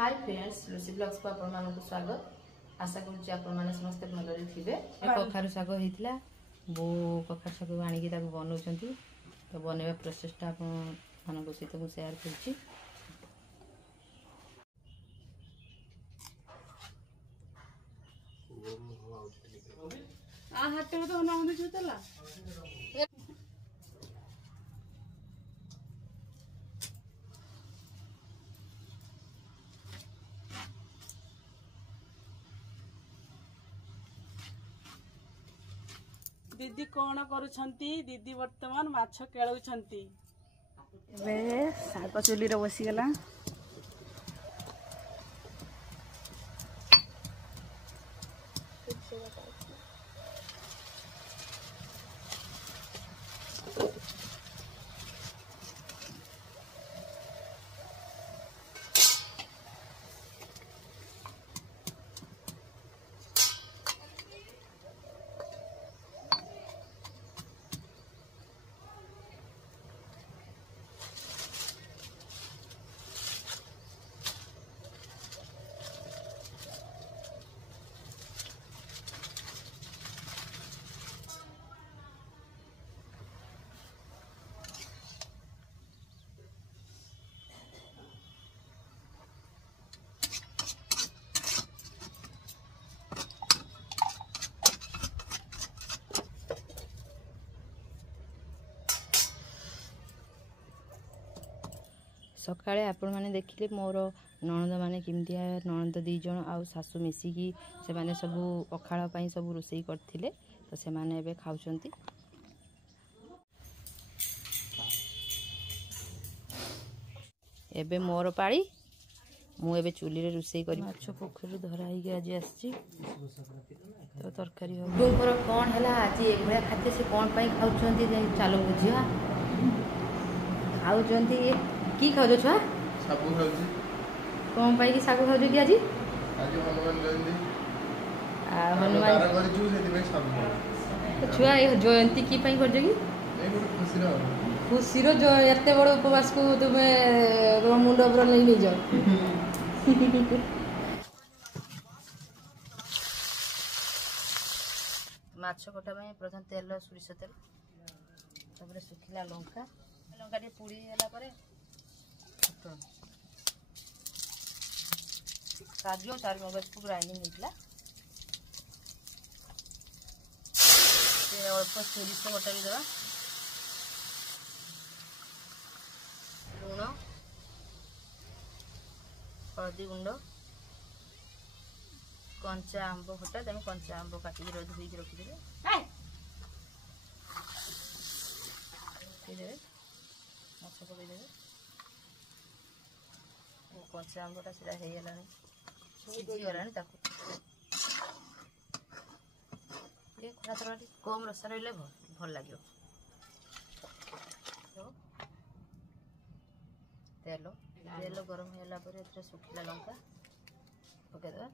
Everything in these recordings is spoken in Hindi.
हाय फ्रेंड्स, लुसी ब्लॉग्स को आपण मानक स्वागत। आशा करूँ आपण माने समस्त भलरे थिबे। कखारु साग हेतिला बो कखारु साग आनी की ताको बनौचंती तो बनेवा प्रोसेस ता आपण मानक सहित मु शेयर करछि। आ हाटे में तो ना होने चला दीदी कौन करुछंती? दीदी वर्तमान माछ केळुछंती। बे साग चुली रे बसी गला। सकाळे आपण माने देखिले मोर ननद माने किमतिया ननद दी जण आ सासु मिसिकी से माने सब पखाळ पई सब रोसई करथिले तो से माने एबे खाउचंती। एबे मोर पाळी मु एबे चुली रे रोसई करी माछ पोखरी धरा ही के आज आछि तो तरकारी हो गोबर कोन हला आज एक भया खाते से कोन पई खाउचंती चालो बुझिया खाउचंती की खाउ छुआ साबु खाउची कोन पई की सागु खाउ कि आज हनुमान जयंती हनुमान तारा करी छु सेति में साबु तो छुआ ए जयंती की पई कर जगी ए गुड खुशी रो जो एते बड़ उपवास को तुमे मुंड ऊपर नहीं जाओ। माछ कटा में प्रथम तेल सोरिष तेल तापर सुखिला लंका लंका टे पुड़ी होला परे काजू चार मगज को ग्राइंडिंग होइतला अल्प सोरिष बटा भी देवा लुण हल्दी गुंड कंचा आंब खटा तेम कंचा आंब काटिक धोई रखिदेवे माछ पकईदेवे कंचा आंबटा सीधा होगा सीझीगला खरा तरह कम रसा रही भल लगे। तेल तेल गरम होगा सुखिला लंका पकईदे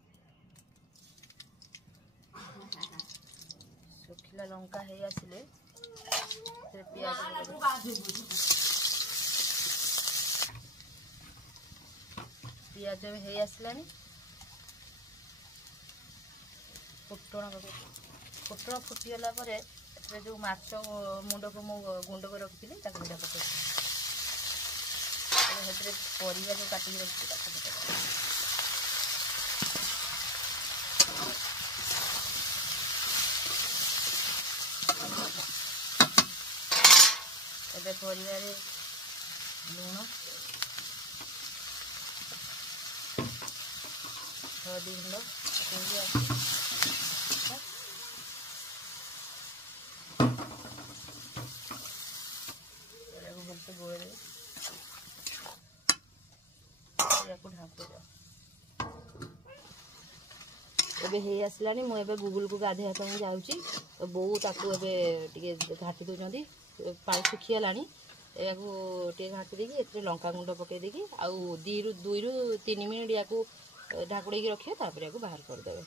सुखिला लंका है आसिले पियाज है आसलानी फुटण फुटीगला जो माछ मुंड को मु गुंड कर रखी पकड़ परिया जो काटिक रखी एबे परिया रे लुण हल्दी गुंड भलसे गोल देवे एबे हे आसलानी मु एबे गूगल को गाधे पई जाउची तो बो ताकू एबे टिके घाटी दोचंती पानी सुखी गलानी याकू टिके घाटी देकी एतरे लंका गुंड पकई देकी आउ 2 रु 3 मिनिट याकू ढाकुड़े रखिए तापर याकू बाहर कर देबे।